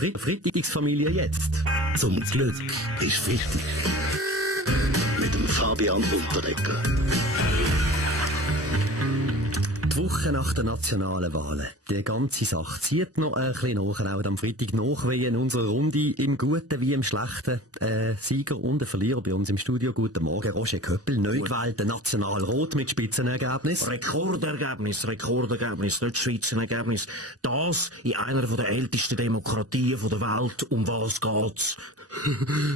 Freitagsfamilie jetzt. Zum Glück ist wichtig. Mit dem Fabian Unterdecker. Die Woche nach den nationalen Wahlen. Die ganze Sache zieht noch ein bisschen nach, auch am Freitag Nachwehen unserer Runde, im Guten wie im Schlechten. Sieger und Verlierer bei uns im Studio. Guten Morgen, Roger Köppel, neu gewählter Nationalrat mit Spitzenergebnis. Rekordergebnis, nicht Spitzenergebnis. Das in einer der ältesten Demokratien der Welt. Um was geht's?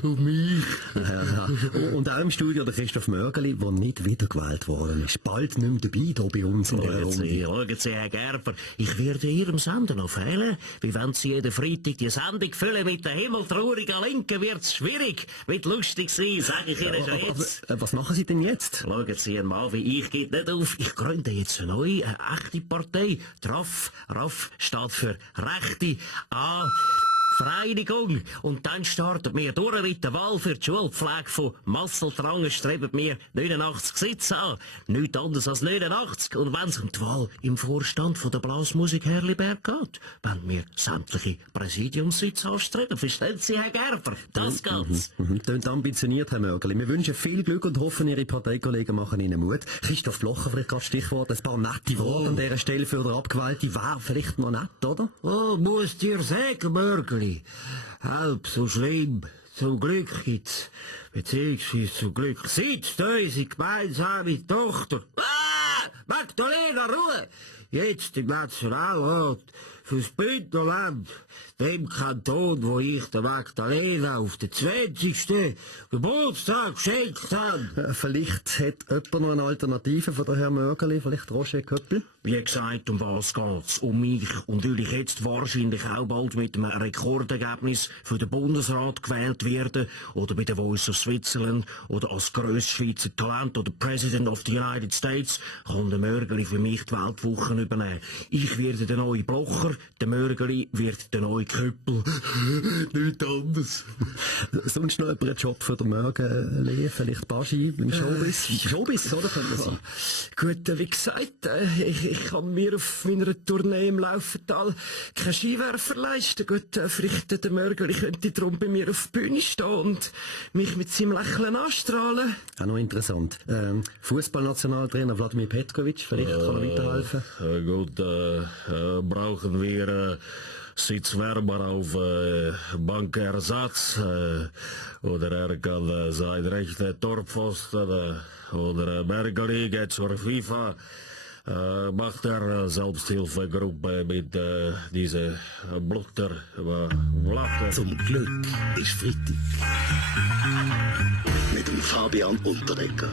Um mich. Ja. Und auch im Studio der Christoph Mörgeli, der nicht wiedergewählt worden ist. Bald nicht mehr dabei hier bei uns in der Runde. Schauen Sie, Herr Gerber, ich werde Ihrem Sender noch fehlen. Wie wenn Sie jeden Freitag die Sendung füllen mit den himmeltraurigen Linken, wird's schwierig. Wird lustig sein, sage ich Ihnen schon jetzt. Was machen Sie denn jetzt? Schauen Sie einmal, wie ich geht nicht auf. Ich gründe jetzt eine neue, eine echte Partei. RAF steht für Rechte. Vereinigung. Und dann startet wir durch mit der Wahl für die Schulpflege von Masseltrangen, streben wir 89 Sitze an. Nichts anderes als 89. Und wenn es um die Wahl im Vorstand von der Blasmusik Herliberg geht, wenn wir sämtliche Präsidiumssitze anstreben, verstehen Sie, Herr Gerber? Das geht's. Tönt ambitioniert, Herr Mörgeli. Wir wünschen viel Glück und hoffen, Ihre Parteikollegen machen Ihnen Mut. Christoph Blocher, vielleicht gerade Stichwort, ein paar nette Worte an dieser Stelle für den Abgewählten. Wäre vielleicht noch nett, oder? Oh, muss dir sagen, Mörgeli. Halb so schlimm. Zum Glück gibt's, beziehungsweise zum Glück sitzt unsere gemeinsame Tochter. Magdalena, Ruhe! Jetzt im Nationalrat fürs Bündnerland, dem Kanton, wo ich der Magdalena auf den 20. Geburtstag geschenkt habe. Vielleicht hat jemand noch eine Alternative von der Herr Mörgeli, vielleicht Roger Köppel? Wie gesagt, um was geht's? Um mich. Und weil ich jetzt wahrscheinlich auch bald mit einem Rekordergebnis für den Bundesrat gewählt werde, oder bei der Voice of Switzerland, oder als grösstes Schweizer Talent, oder President of the United States, kann der Mörgeli für mich die Weltwochen übernehmen. Ich werde der neue Blocher, der Mörgeli wird der neue Köppel. Nichts anderes. Sonst noch einen Job für den Mörgeli, vielleicht Baschi im Showbiz? Showbiz, oder? Könnte sein. Gut, wie gesagt, ich kann mir auf meiner Tournee im Laufental keinen Skiwerfer leisten. Gut, vielleicht der Mörgeli könnte darum bei mir auf der Bühne stehen und mich mit seinem Lächeln anstrahlen. Auch noch interessant. Fußballnationaltrainer Wladimir Petkovic, vielleicht kann er weiterhelfen. Gut, brauchen wir Sitzwärmer auf Bankersatz, oder er kann sein rechter Torpfosten, oder Mörgeli geht zur FIFA. Macht er Selbsthilfegruppe mit dieser Blutter. Zum Glück ist Freitag. Mit dem Fabian Unterdecker.